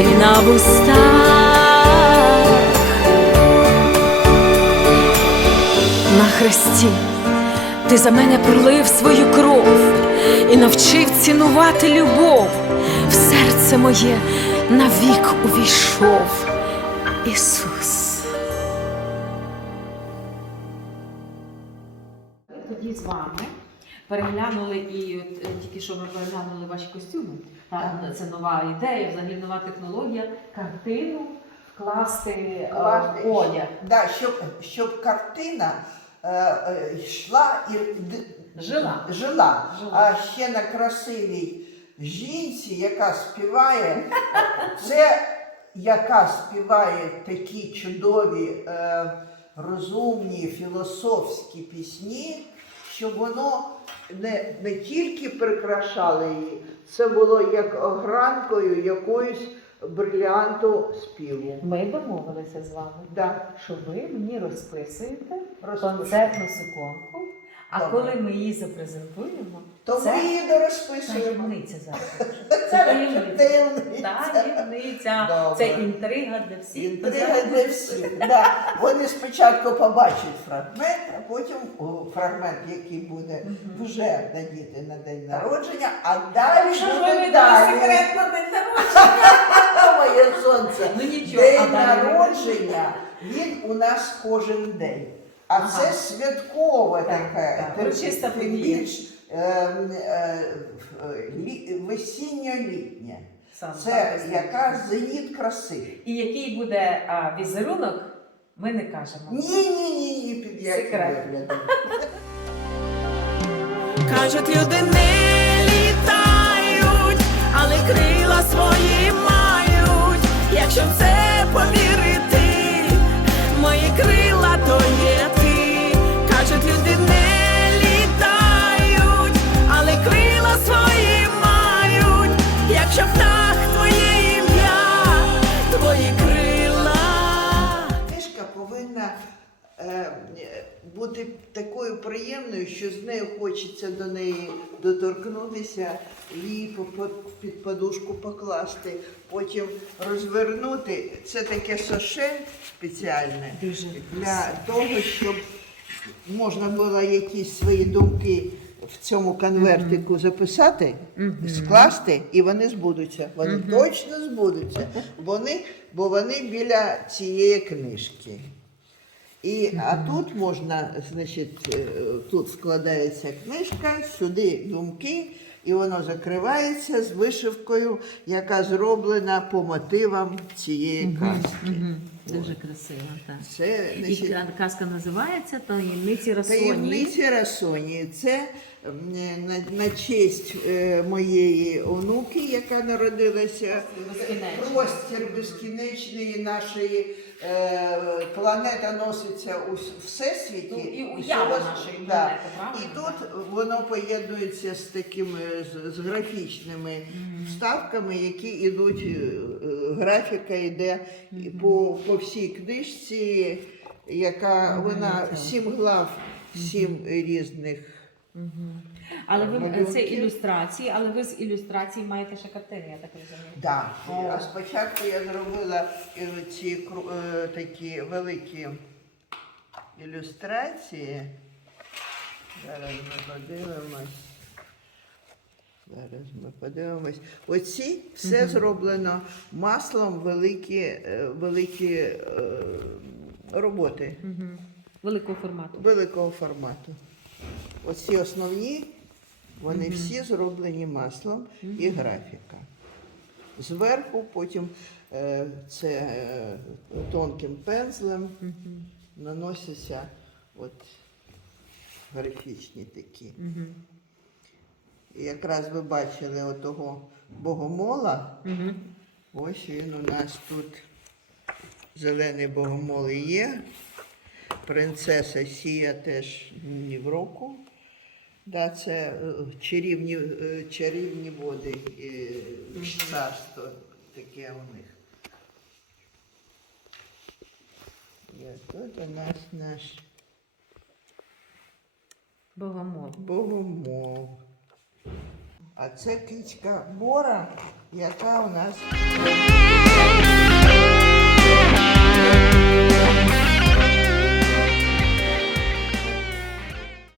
ти на вустах. На хресті ти за мене пролив свою кров і навчив цінувати любов. В серце моє навік увійшов Ісус. Тоді з вами переглянули і от, е, тільки що ми переглянули ваші костюми. Так, це нова ідея, взагалі нова технологія. Картину вкласти е, Класти. в одяг. Да, щоб, щоб картина е, е, йшла і Жила. жила. Жила. А ще на красивій жінці, яка співає, це яка співає такі чудові, е, розумні, філософські пісні, щоб воно не, не тільки прикрашали її, це було як огранкою якоюсь бриліанту співу. Ми домовилися з вами, Да. що ви мені розписуєте Розпишу. концертну суконку, а Добре. коли ми її запрезентуємо, То це ми її дорозписуємо. таємниця зараз. Це таємниця. таємниця. Добре. Це інтрига для всіх. Інтрига для всіх. Да. Вони спочатку побачать фрагмент, а потім о, фрагмент, який буде вже надіти на день народження, а далі Що ж ви буде видали далі. секрет на день народження? Моє сонце. Ну нічого, День далі народження, він у нас кожен день. А Ага. це святкове Так, таке. так. тим- тим більш ем, е, е, лі- весінньо-літнє. Сам Це яка зеніт краси. І який буде а, візерунок, ми не кажемо. Ні, ні, ні, ні, під яким виглядом. Кажуть, люди не літають, але крила свої мають. Якщо це повірити, бути такою приємною, що з нею хочеться до неї доторкнутися, її під подушку покласти, потім розвернути. Це таке соше спеціальне для того, щоб можна було якісь свої думки в цьому конвертику записати, скласти, і вони збудуться. Вони точно збудуться, вони, бо вони біля цієї книжки. І, а тут можна, значить, е, тут складається книжка, сюди думки, і воно закривається з вишивкою, яка зроблена по мотивам цієї казки. Дуже красиво, так. Це, значить, ка- казка називається Таємниці Расоні. Таємниці Расонії. Це на, на честь е, моєї онуки, яка народилася. Простір безкінечної нашої е, планета носиться у всесвіті. Ну, і уява нашої да. планети. І тут воно поєднується з такими з, з графічними вставками, які йдуть. е, Графіка йде і по, по всій книжці, яка вона сім глав, сім різних. Але ви це ілюстрації, але ви з ілюстрацій маєте ще картини, я так розумію. Да. О. А спочатку я зробила е, ці кру- е, такі великі ілюстрації. Зараз ми подивимось. Зараз ми подивимось. Оці все зроблено маслом великі, е, великі е, роботи Угу. Великого формату. великого формату. Оці основні, вони всі зроблені маслом і графіка. Зверху потім е, це е, тонким пензлем наносяться от графічні такі. І якраз ви бачили отого богомола. Угу. Ось він у нас тут. Зелений богомол є. Принцеса Сія теж ні в року. Да, це е, чарівні, е, чарівні води е, царство таке у них. І тут у нас наш Богомол. богомол. А це кичка Бора, яка у нас